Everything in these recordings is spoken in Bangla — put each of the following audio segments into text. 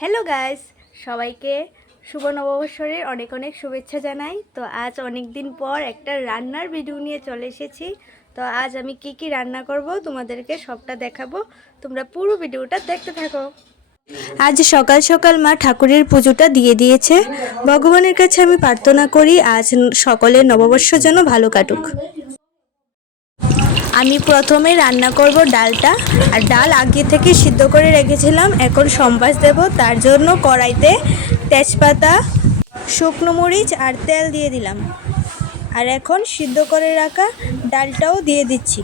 হ্যালো গাইস, সবাইকে শুভ নববর্ষের অনেক অনেক শুভেচ্ছা জানাই। তো আজ অনেক দিন পর একটা রান্নার ভিডিও নিয়ে চলে এসেছি। তো আজ আমি কি কি রান্না করব তোমাদেরকে সবটা দেখাবো, তোমরা পুরো ভিডিওটা দেখতে থাকো। আজ সকাল সকাল মা ঠাকুরের পুজোটা দিয়ে দিয়েছে। ভগবানের কাছে আমি প্রার্থনা করি আজ সকলের নববর্ষ যেন ভালো কাটুক। আমি প্রথমে রান্না করব ডালটা, আর ডাল আগে থেকে সিদ্ধ করে রেখেছিলাম। এখন সম্বাস দেব, তার জন্য কড়াইতে তেজপাতা, শুকনো মরিচ আর তেল দিয়ে দিলাম। আর এখন সিদ্ধ করে রাখা ডালটাও দিয়ে দিচ্ছি।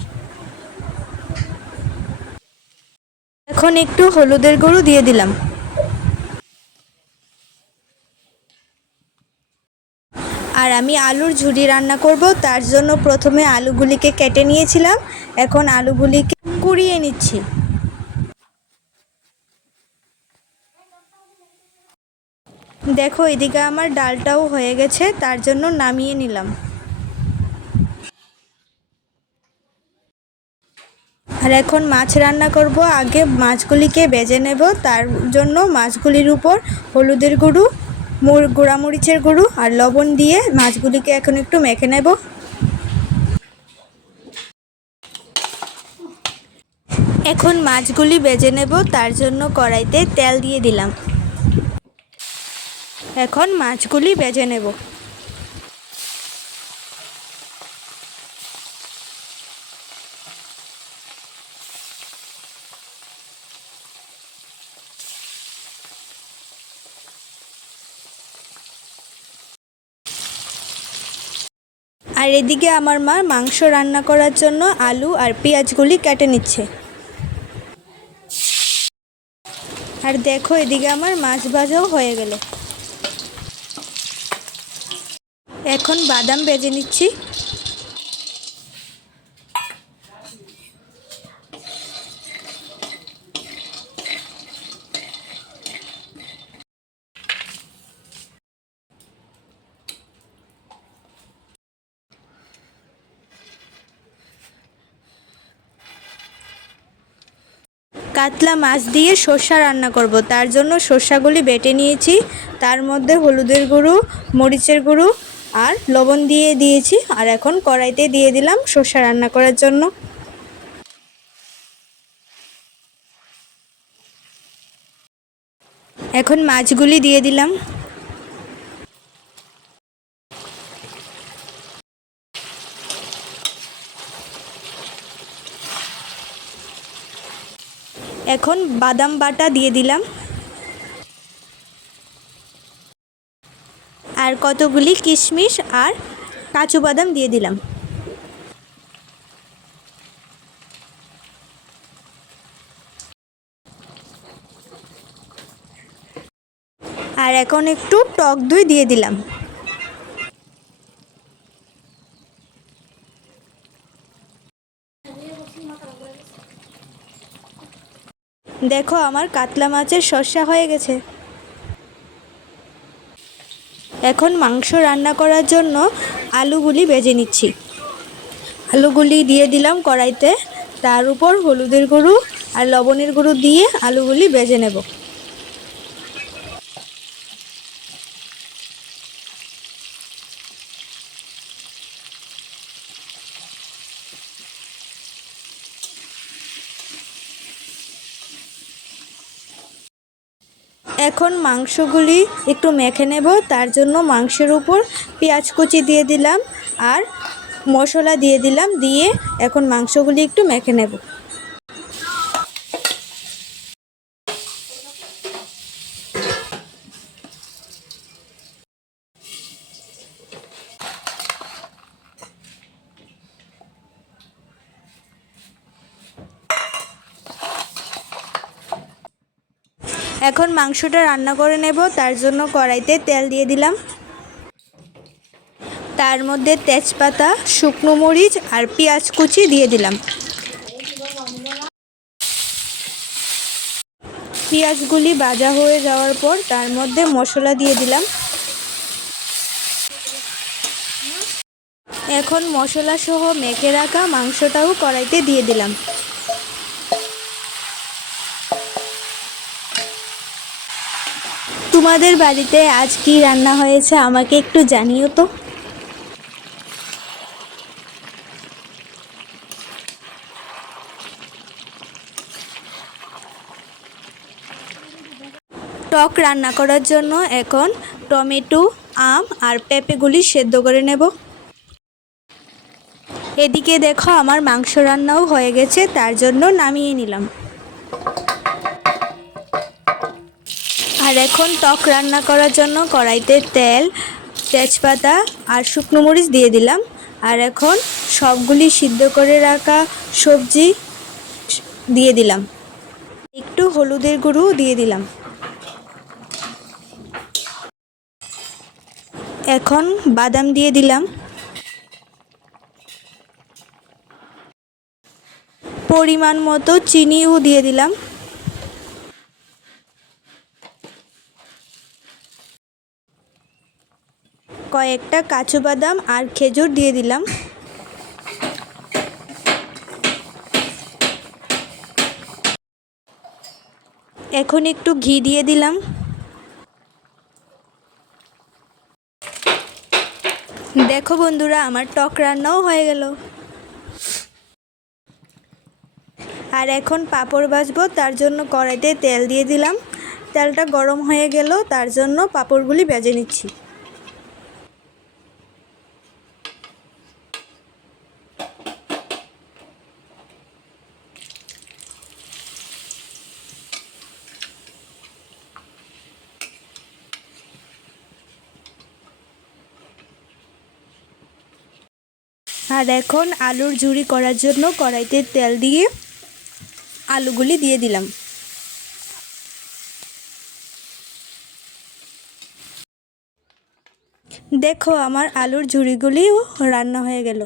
এখন একটু হলুদের গুঁড়ো দিয়ে দিলাম। আর আমি আলুর ঝুড়ি রান্না করব, তার জন্য প্রথমে আলুগুলিকে কেটে নিয়েছিলাম। এখন আলুগুলিকে কুড়িয়ে নিচ্ছি। দেখো, এদিকে আমার ডালটাও হয়ে গেছে, তার জন্য নামিয়ে নিলাম। আর এখন মাছ রান্না করব। আগে মাছগুলিকে ভেজে নেব, তার জন্য মাছগুলির উপর হলুদের গুঁড়ো, গুঁড়ামরিচের গুঁড়ো আর লবণ দিয়ে মাছগুলিকে এখন একটু মেখে নেব। এখন মাছগুলি ভেজে নেব, তার জন্য কড়াইতে তেল দিয়ে দিলাম। এখন মাছগুলি ভেজে নেব। আর এদিকে আমার মা মাংস রান্না করার জন্য আলু আর পেঁয়াজগুলি কেটে নিচ্ছে। আর দেখো, এদিকে আমার মাছ ভাজাও হয়ে গেল। এখন বাদাম ভেজে নিচ্ছি। কাতলা মাছ দিয়ে সর্ষা রান্না করব, তার জন্য সর্ষাগুলি বেটে নিয়েছি। তার মধ্যে হলুদের গুঁড়ো, মরিচের গুঁড়ো আর লবণ দিয়ে দিয়েছি। আর এখন কড়াইতে দিয়ে দিলাম সর্ষা রান্না করার জন্য। এখন মাছগুলি দিয়ে দিলাম। এখন বাদাম বাটা দিয়ে দিলাম। আর কতগুলি কিশমিশ আর কাজু বাদাম দিয়ে দিলাম। আর এখন একটু টক দই দিয়ে দিলাম। দেখো, আমার কাতলা মাছের সর্ষা হয়ে গেছে। এখন মাংস রান্না করার জন্য আলুগুলি ভেজে নিচ্ছি। আলুগুলি দিয়ে দিলাম কড়াইতে, তার উপর হলুদের গুঁড়ো আর লবণের গুঁড়ো দিয়ে আলুগুলি ভেজে নেব। এখন মাংসগুলি একটু মেখে নেব, তার জন্য মাংসের উপর পেঁয়াজ কুচি দিয়ে দিলাম আর মশলা দিয়ে দিলাম। দিয়ে এখন মাংসগুলি একটু মেখে নেব। এখন মাংসটা রান্না করে নেব, তার জন্য কড়াইতে তেল দিয়ে দিলাম। তার মধ্যে তেজপাতা, শুকনো মরিচ আর পেঁয়াজ কুচি দিয়ে দিলাম। পেঁয়াজগুলি ভাজা হয়ে যাওয়ার পর তার মধ্যে মশলা দিয়ে দিলাম। এখন মশলা সহ মেখে রাখা মাংসটাও কড়াইতে দিয়ে দিলাম। তোমাদের বাড়িতে আজ কি রান্না হয়েছে আমাকে একটু জানিও তো। টক রান্না করার জন্য এখন টমেটো, আম আর পেঁপেগুলি সেদ্ধ করে নেব। এদিকে দেখো আমার মাংস রান্নাও হয়ে গেছে, তার জন্য নামিয়ে নিলাম। আর এখন টক রান্না করার জন্য কড়াইতে তেল, তেজপাতা আর শুকনো মরিচ দিয়ে দিলাম। আর এখন সবগুলি সিদ্ধ করে রাখা সবজি দিয়ে দিলাম, একটু হলুদের গুঁড়ো দিয়ে দিলাম। এখন বাদাম দিয়ে দিলাম, পরিমাণ মতো চিনিও দিয়ে দিলাম। কয়েকটা কাজু বাদাম আর খেজুর দিয়ে দিলাম। এখন একটু ঘি দিয়ে দিলাম। দেখো বন্ধুরা, আমার টক রান্নাও হয়ে গেল। আর এখন পাঁপড় ভাজবো, তার জন্য কড়াইতে তেল দিয়ে দিলাম। তেলটা গরম হয়ে গেল, তার জন্য পাঁপড়গুলি ভেজে নিচ্ছি। আর এখন আলুর ঝুরি করার জন্য কড়াইতে তেল দিয়ে আলুগুলি দিয়ে দিলাম। দেখো আমার আলুর ঝুরিগুলিও রান্না হয়ে গেল।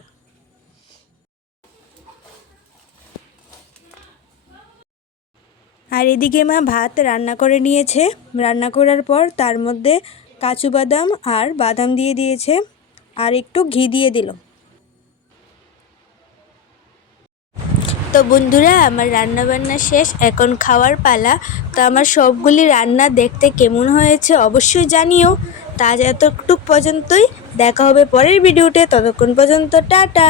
আর এদিকে মা ভাত রান্না করে নিয়েছে। রান্না করার পর তার মধ্যে কাজু বাদাম আর বাদাম দিয়ে দিয়েছে, আর একটু ঘি দিয়ে দিল। তো বন্ধুরা, আমার রান্না বান্না শেষ, এখন খাওয়ার পালা। তো আমার সবগুলি রান্না দেখতে কেমন হয়েছে অবশ্যই জানিও। তা আজ এতটুক পর্যন্তই, দেখা হবে পরের ভিডিওতে। ততক্ষণ পর্যন্ত টাটা।